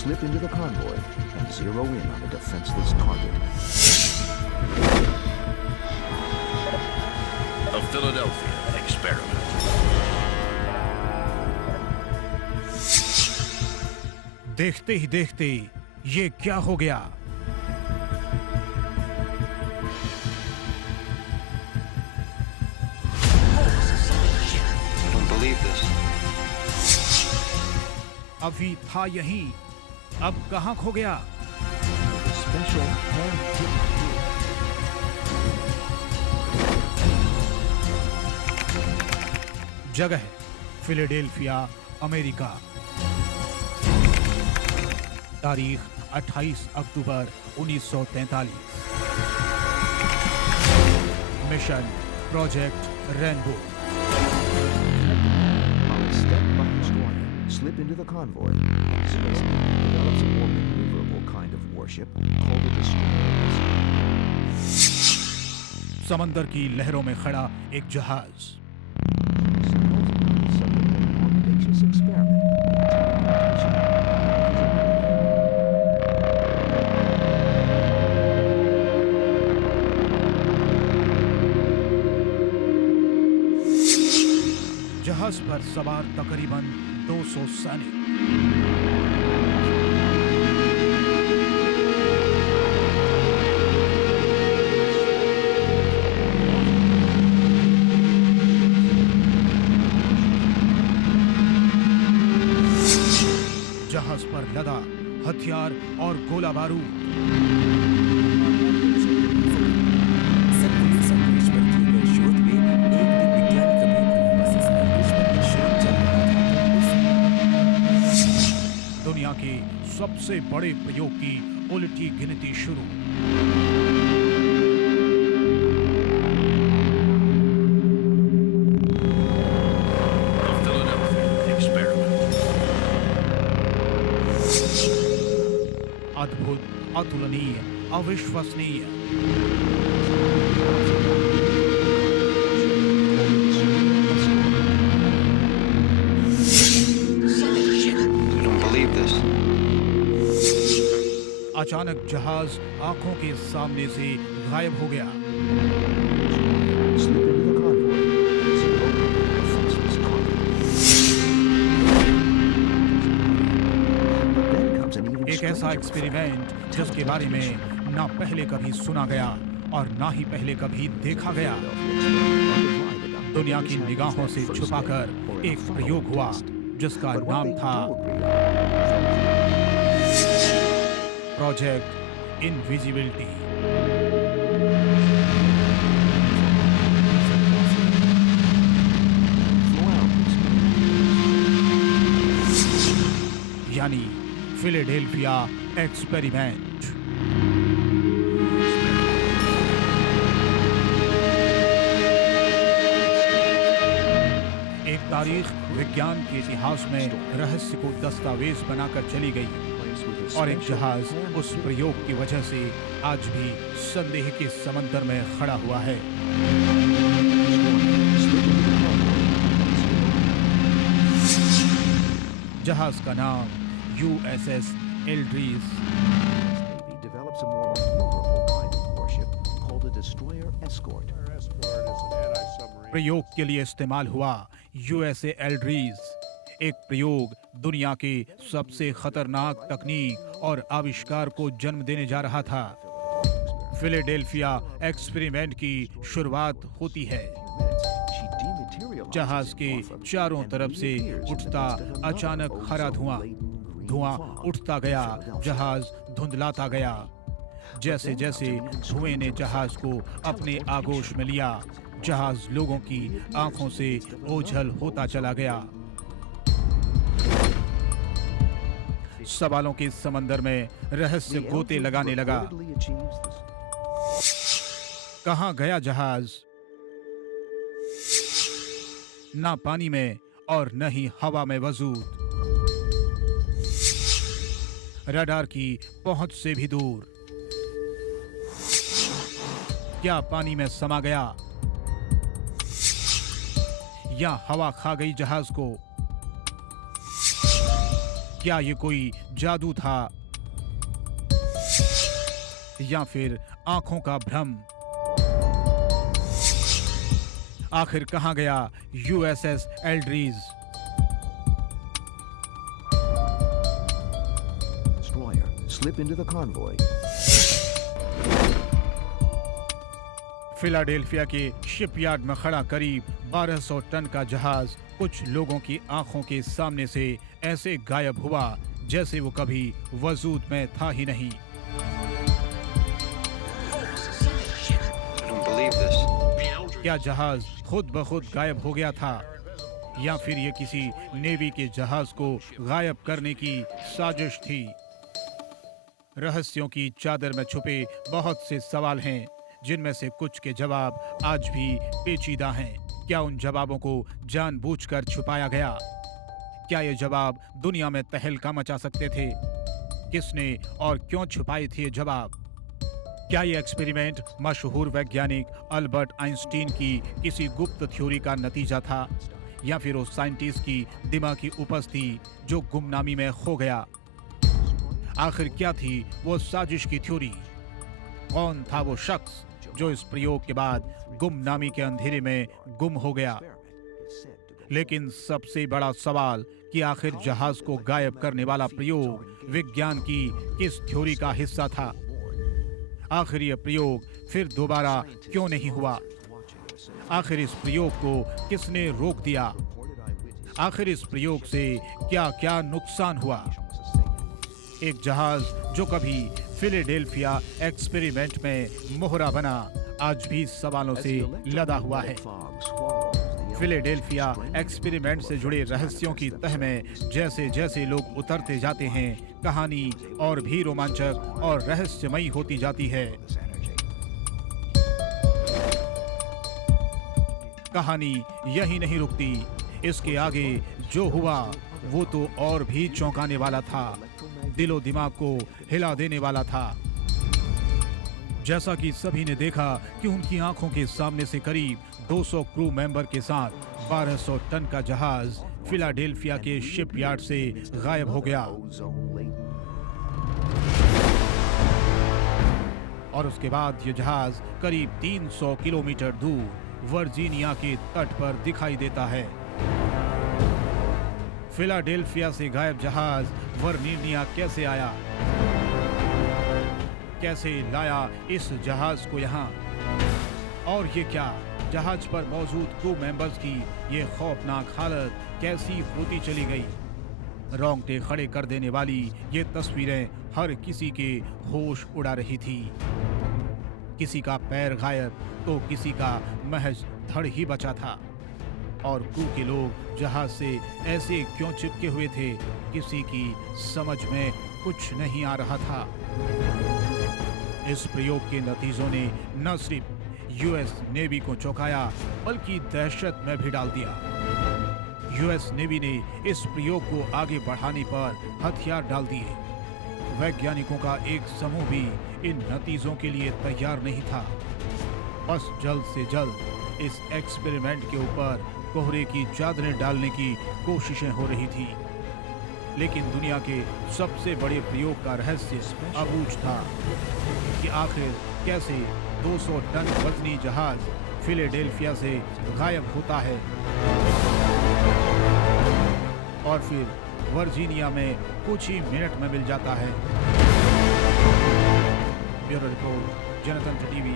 slip into the convoy and zero in on a defenseless target. A Philadelphia experiment. देखते ही देखते ये क्या हो गया? I don't believe this. अभी था यहीं, अब कहां खो गया? The special hand-picked जगह फिलाडेल्फिया, अमेरिका। तारीख 28 अक्टूबर 1943। Mission project rainbow. While a step-by destroyer slip into the convoy, Zero develops a more maneuverable kind of warship called a destroyer. समंदर की लहरों में खड़ा एक जहाज। Audacious experiment. जहाज पर सवार तकरीबन 200 सैनिक। जहाज पर लदा हथियार और गोला बारूद। दुनिया के सबसे बड़े प्रयोग की उल्टी गिनती शुरू। A Philadelphia experiment. अद्भुत, अतुलनीय, अविश्वसनीय। I don't believe this. अचानक जहाज आंखों के सामने से गायब हो गया। Slip into the convoy and zero in on a defenseless target. But then comes an even एक ऐसा stranger एक्सपेरिमेंट जिसके बारे में ना पहले कभी सुना गया और ना ही पहले कभी देखा गया। दुनिया की निगाहों से छुपाकर एक प्रयोग हुआ जिसका नाम था प्रोजेक्ट इनविजिबिलिटी। यानी फिलाडेल्फिया एक्सपेरिमेंट। एक तारीख विज्ञान के इतिहास में रहस्य को दस्तावेज बनाकर चली गई और एक जहाज उस प्रयोग की वजह से आज भी संदेह के समंदर में खड़ा हुआ है। जहाज का नाम USS एल्ड्रीज। Navy develops a more maneuverable kind of warship called a destroyer escort. प्रयोग के लिए इस्तेमाल हुआ USA एल्ड्रीज, एक प्रयोग दुनिया के सबसे खतरनाक तकनीक और आविष्कार को जन्म देने जा रहा था। फिलाडेल्फिया एक्सपेरिमेंट की शुरुआत होती है। जहाज के चारों तरफ से उठता अचानक हरा धुआं। धुआं उठता गया, जहाज धुंधलाता गया। जैसे जैसे धुएं ने जहाज को अपने आगोश में लिया, जहाज लोगों की आंखों से ओझल होता चला गया। सवालों के समंदर में रहस्य गोते लगाने लगा। कहां गया जहाज? ना पानी में और न ही हवा में वजूद। रडार की पहुंच से भी दूर। क्या पानी में समा गया या हवा खा गई जहाज को? क्या ये कोई जादू था या फिर आंखों का भ्रम? आखिर कहां गया USS Eldridge? Destroyer, slip into the convoy. Philadelphia के शिपयार्ड में खड़ा करीब 1200 टन का जहाज कुछ लोगों की आंखों के सामने से ऐसे गायब हुआ जैसे वो कभी वजूद में था ही नहीं। I don't believe this. क्या जहाज खुद ब खुद गायब हो गया था या फिर ये किसी नेवी के जहाज को गायब करने की साजिश थी? रहस्यों की चादर में छुपे बहुत से सवाल हैं जिनमें से कुछ के जवाब आज भी पेचीदा हैं। क्या उन जवाबों को जानबूझकर छुपाया गया? क्या ये जवाब दुनिया में तहलका मचा सकते थे? किसने और क्यों छुपाए थे ये जवाब? क्या ये एक्सपेरिमेंट मशहूर वैज्ञानिक अल्बर्ट आइंस्टीन की किसी गुप्त थ्योरी का नतीजा था या फिर उस साइंटिस्ट की दिमागी उपज थी जो गुमनामी में खो गया? आखिर क्या थी वो साजिश की थ्योरी? कौन था वो शख्स जो इस प्रयोग के बाद गुमनामी के अंधेरे में गुम हो गया? लेकिन सबसे बड़ा सवाल कि आखिर जहाज को गायब करने वाला प्रयोग विज्ञान की किस थ्योरी का हिस्सा था? आखिर यह प्रयोग फिर दोबारा क्यों नहीं हुआ? आखिर इस प्रयोग को किसने रोक दिया? आखिर इस प्रयोग से क्या-क्या नुकसान हुआ? एक जहाज जो कभी फिलाडेल्फिया एक्सपेरिमेंट में मोहरा बना आज भी सवालों से लदा हुआ है। फिलाडेल्फिया एक्सपेरिमेंट से जुड़े रहस्यों की तह में जैसे जैसे लोग उतरते जाते हैं कहानी और भी रोमांचक और रहस्यमयी होती जाती है। कहानी यही नहीं रुकती, इसके आगे जो हुआ वो तो और भी चौंकाने वाला था, दिलो दिमाग को हिला देने वाला था। जैसा कि सभी ने देखा कि उनकी आंखों के सामने से करीब 200 क्रू मेंबर के साथ 1200 टन का जहाज फिलाडेल्फिया के शिपयार्ड से गायब हो गया और उसके बाद ये जहाज करीब 300 किलोमीटर दूर वर्जीनिया के तट पर दिखाई देता है। फिलाडेल्फिया से गायब जहाज वर्जीनिया कैसे आया? कैसे लाया इस जहाज को यहाँ? और ये क्या जहाज पर मौजूद क्रू मेंबर्स की ये खौफनाक हालत कैसी होती चली गई? रोंगटे खड़े कर देने वाली ये तस्वीरें हर किसी के होश उड़ा रही थी। किसी का पैर गायब तो किसी का महज धड़ ही बचा था और क्रू के लोग जहाज से ऐसे क्यों चिपके हुए थे किसी की समझ में कुछ नहीं आ रहा था। इस प्रयोग के नतीजों ने न सिर्फ यूएस नेवी को चौंकाया बल्कि दहशत में भी डाल दिया। यूएस नेवी ने इस प्रयोग को आगे बढ़ाने पर हथियार डाल दिए। वैज्ञानिकों का एक समूह भी इन नतीजों के लिए तैयार नहीं था। बस जल्द से जल्द इस एक्सपेरिमेंट के ऊपर कोहरे की चादरें डालने की कोशिशें हो रही थी। लेकिन दुनिया के सबसे बड़े प्रयोग का रहस्य अबूझ था कि आखिर कैसे 200 टन वजनी जहाज फिलाडेल्फिया से गायब होता है और फिर वर्जीनिया में कुछ ही मिनट में मिल जाता है। ब्यूरो रिपोर्ट, जनतंत्र टीवी।